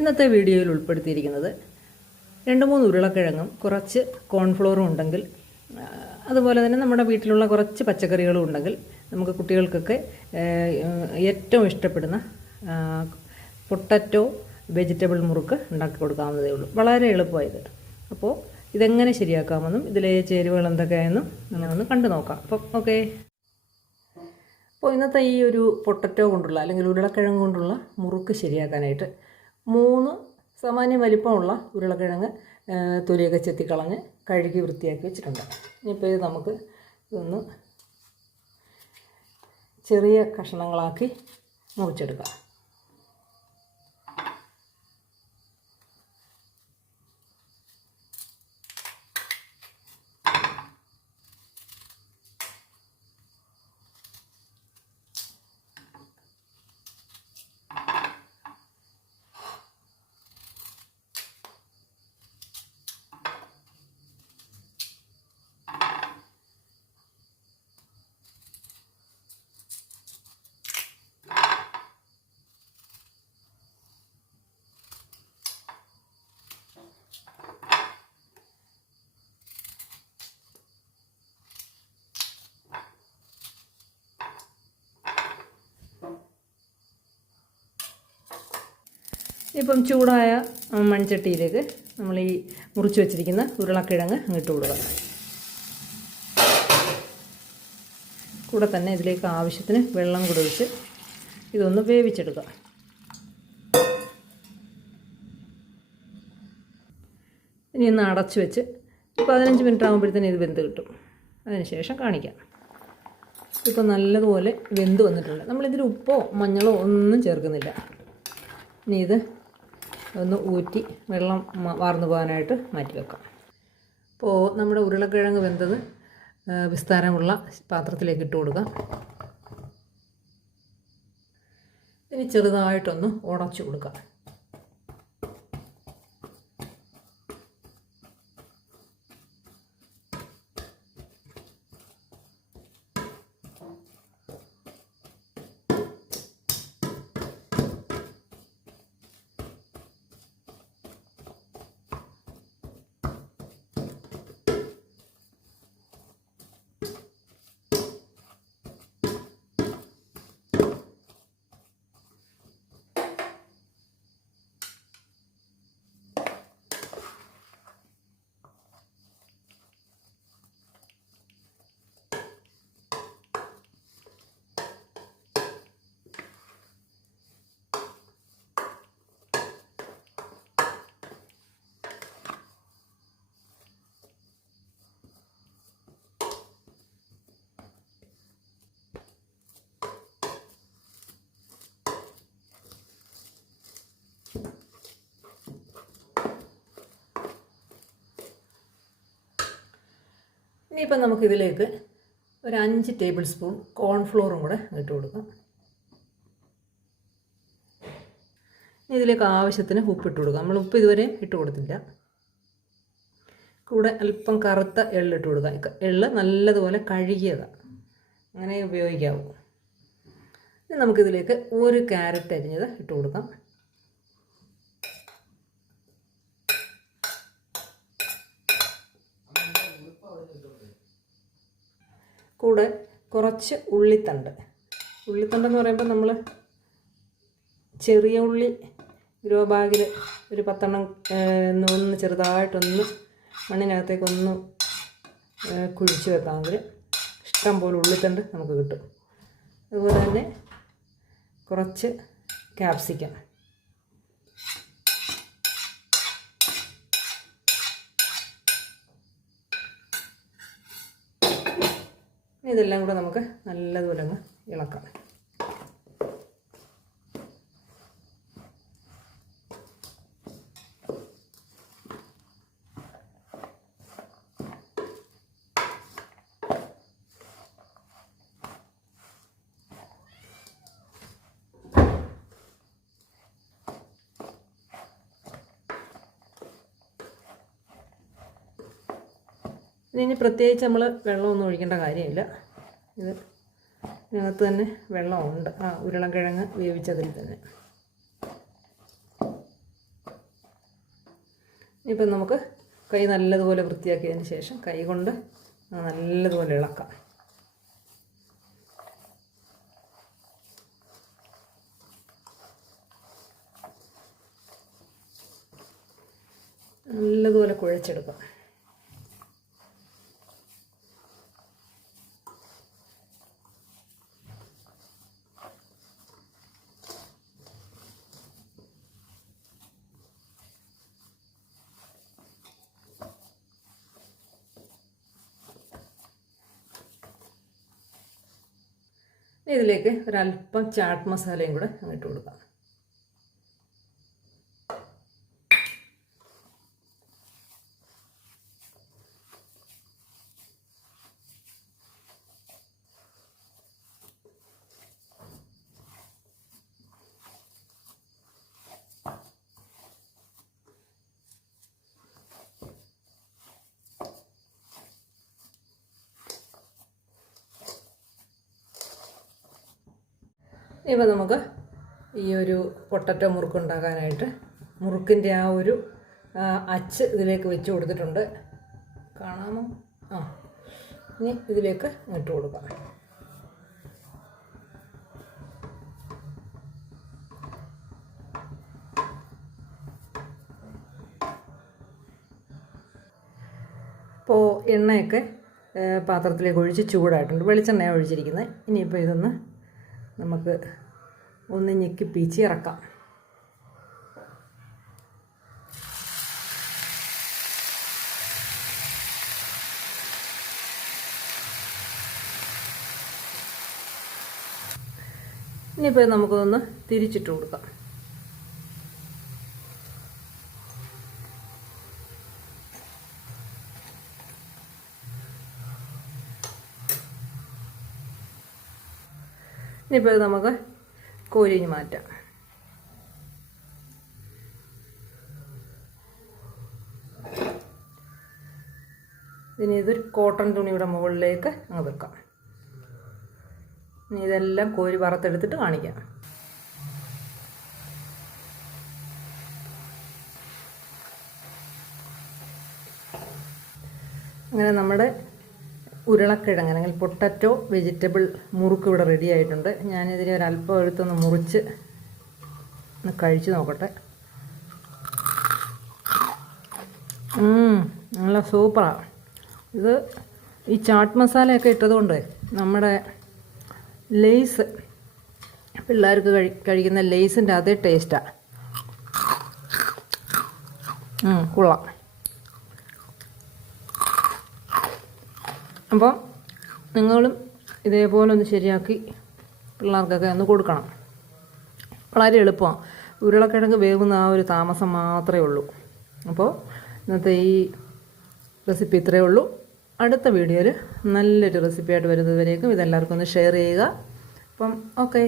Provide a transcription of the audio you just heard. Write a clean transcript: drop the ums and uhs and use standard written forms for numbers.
ഇന്നത്തെ വീഡിയോയിൽ ഉൾപ്പെടുത്തിയിരിക്കുന്നത് 2-3 ഉരുളക്കിഴങ്ങും കുറച്ച് കോൺഫ്ലോറും ഉണ്ടെങ്കിൽ, അതുപോലെ തന്നെ നമ്മുടെ വീട്ടിലുള്ള കുറച്ച് പച്ചക്കറികളും ഉണ്ടെങ്കിൽ നമുക്ക് കുട്ടികൾക്കൊക്കെ ഏറ്റവും ഇഷ്ടപ്പെടുന്ന പൊട്ടറ്റോ വെജിറ്റബിൾ മുറുക്ക് ഉണ്ടാക്കി കൊടുക്കാവുന്നതേ ഉള്ളൂ. വളരെ എളുപ്പമായത്. അപ്പോൾ ഇതെങ്ങനെ ശരിയാക്കാമെന്നും ഇതിലെ ചേരുവകൾ എന്തൊക്കെയാണെന്നും നമ്മളൊന്ന് കണ്ടു നോക്കാം. അപ്പം ഓക്കെ. അപ്പോൾ ഇന്നത്തെ ഈ ഒരു പൊട്ടറ്റോ കൊണ്ടുള്ള അല്ലെങ്കിൽ ഉരുളക്കിഴങ്ങ് കൊണ്ടുള്ള മുറുക്ക് ശരിയാക്കാനായിട്ട് 3 സാമാന്യ വലിപ്പമുള്ള ഉരുളക്കിഴങ്ങ് തൊലിയൊക്കെ ചെത്തിക്കളഞ്ഞ് കഴുകി വൃത്തിയാക്കി വെച്ചിട്ടുണ്ട്. ഇനിയിപ്പോൾ ഇത് നമുക്ക് ഇതൊന്ന് ചെറിയ കഷ്ണങ്ങളാക്കി മുറിച്ചെടുക്കാം. ഇപ്പം ചൂടായ മൺചട്ടിയിലേക്ക് നമ്മൾ ഈ മുറിച്ച് വെച്ചിരിക്കുന്ന ഉരുളക്കിഴങ്ങ് ഇട്ട് കൊടുക്കുക. കൂടെ തന്നെ ഇതിലേക്ക് ആവശ്യത്തിന് വെള്ളം കൂടെ ഒഴിച്ച് ഇതൊന്ന് വേവിച്ചെടുക്കുക. ഇനി ഒന്ന് അടച്ചു വെച്ച് 15 മിനിറ്റ് ആകുമ്പോഴത്തേനും ഇത് വെന്ത് കിട്ടും. അതിനുശേഷം കാണിക്കാം. ഇപ്പോൾ നല്ലതുപോലെ വെന്ത് വന്നിട്ടുണ്ട്. നമ്മളിതിൽ ഉപ്പോ മഞ്ഞളോ ഒന്നും ചേർക്കുന്നില്ല. ഇനി ഇത് ഒന്ന് ഊറ്റി വെള്ളം വാർന്നു പോകാനായിട്ട് മാറ്റി വെക്കാം. അപ്പോൾ നമ്മുടെ ഉരുളക്കിഴങ്ങ് വെന്തത് വിസ്താരമുള്ള പാത്രത്തിലേക്ക് ഇട്ട് കൊടുക്കാം. ഇനി ചെറുതായിട്ടൊന്ന് ഉടച്ചു കൊടുക്കാം. ഇനിയിപ്പോൾ നമുക്കിതിലേക്ക് ഒരു 5 ടേബിൾ സ്പൂൺ കോൺഫ്ലോറും കൂടെ ഇട്ട് കൊടുക്കാം. ഇനി ഇതിലേക്ക് ആവശ്യത്തിന് ഉപ്പിട്ട് കൊടുക്കാം. നമ്മൾ ഉപ്പ് ഇതുവരെ ഇട്ട് കൊടുത്തില്ല. കൂടെ അല്പം കറുത്ത എള്ളിട്ട് കൊടുക്കാം. എള്ള് നല്ലതുപോലെ കഴുകിയതാണ്, അങ്ങനെ ഉപയോഗിക്കാവൂ. ഇനി നമുക്കിതിലേക്ക് 1 ക്യാരറ്റ് അരിഞ്ഞത് ഇട്ട് കൊടുക്കാം. കൂടെ കുറച്ച് ഉള്ളിത്തണ്ടെന്ന് പറയുമ്പോൾ നമ്മൾ ചെറിയ ഉള്ളി ഗ്രോ ബാഗിൽ ഒരു 10 ഒന്ന് ചെറുതായിട്ടൊന്ന് മണ്ണിനകത്തേക്കൊന്ന് കുഴിച്ച് വെക്കാമെങ്കിൽ ഇഷ്ടം പോലെ ഉള്ളിത്തണ്ട് നമുക്ക് കിട്ടും. അതുപോലെ തന്നെ കുറച്ച് ക്യാപ്സിക്കം, ഇതെല്ലാം കൂടെ നമുക്ക് നല്ലതുപോലെ അങ്ങ് ഇളക്കാം. ഇതിന് പ്രത്യേകിച്ച് നമ്മൾ വെള്ളമൊന്നും ഒഴിക്കേണ്ട കാര്യമില്ല. ഇതിനകത്ത് തന്നെ വെള്ളമുണ്ട്, ഉരുളക്കിഴങ്ങ് വേവിച്ചതിൽ തന്നെ. ഇപ്പം നമുക്ക് കൈ നല്ലതുപോലെ വൃത്തിയാക്കിയതിന് ശേഷം കൈ കൊണ്ട് നല്ലതുപോലെ ഇളക്കാം. നല്ലതുപോലെ കുഴച്ചെടുക്കാം. ഇതിലേക്ക് ഒരല്പം ചാട്ട് മസാലയും കൂടെ ഇട്ട് കൊടുക്കാം. ഇപ്പോൾ നമുക്ക് ഈ ഒരു പൊട്ടറ്റോ മുറുക്ക് ഉണ്ടാക്കാനായിട്ട് മുറുക്കിൻ്റെ ആ ഒരു അച്ച് ഇതിലേക്ക് വെച്ച് കൊടുത്തിട്ടുണ്ട്. കാണാമോ? ഇനി ഇതിലേക്ക് ഇട്ട് കൊടുക്കാം. ഇപ്പോൾ എണ്ണയൊക്കെ പാത്രത്തിലേക്ക് ഒഴിച്ച് ചൂടായിട്ടുണ്ട്. വെളിച്ചെണ്ണയാണ് ഒഴിച്ചിരിക്കുന്നത്. ഇനിയിപ്പോൾ ഇതൊന്ന് നമുക്ക് ഒന്ന് ഞെക്കിപ്പിച്ച് ഇറക്കാം. ഇനിയിപ്പോൾ നമുക്കൊന്ന് തിരിച്ചിട്ട് കൊടുക്കാം. ഇനിയിപ്പോൾ നമുക്ക് കോരിഞ്ഞ് മാറ്റാം. ഇനി ഇതൊരു കോട്ടൺ തുണിയുടെ മുകളിലേക്ക് അങ്ങ് വെക്കാം. ഇനി ഇതെല്ലാം കോരി വറുത്തെടുത്തിട്ട് കാണിക്കാം. അങ്ങനെ നമ്മുടെ ഉരുളക്കിഴങ്ങ് അല്ലെങ്കിൽ പൊട്ടറ്റോ വെജിറ്റബിൾ മുറുക്ക് ഇവിടെ റെഡി ആയിട്ടുണ്ട്. ഞാനിതിനെ ഒരല്പം എടുത്തൊന്ന് മുറിച്ച് ഒന്ന് കഴിച്ച് നോക്കട്ടെ. നല്ല സൂപ്പറാണ്. ഇത് ഈ ചാട്ട് മസാലയൊക്കെ ഇട്ടതുകൊണ്ട് നമ്മുടെ ലേസ്, പിള്ളേർക്ക് കഴിക്കുന്ന ലേസിൻ്റെ അതേ ടേസ്റ്റാണ്. കൊള്ളാം. അപ്പം നിങ്ങളും ഇതേപോലെ ഒന്ന് ശരിയാക്കി പിള്ളേർക്കൊക്കെ ഒന്ന് കൊടുക്കണം. വളരെ എളുപ്പമാണ്. ഉരുളക്കിഴങ്ങ് വേവുന്ന ആ ഒരു താമസം മാത്രമേ ഉള്ളൂ. അപ്പോൾ ഇന്നത്തെ ഈ റെസിപ്പി ഇത്രയേ ഉള്ളൂ. അടുത്ത വീഡിയോയിൽ നല്ലൊരു റെസിപ്പിയായിട്ട് വരുന്നതുവരേക്കും ഇതെല്ലാവർക്കും ഒന്ന് ഷെയർ ചെയ്യുക. അപ്പം ഓക്കെ.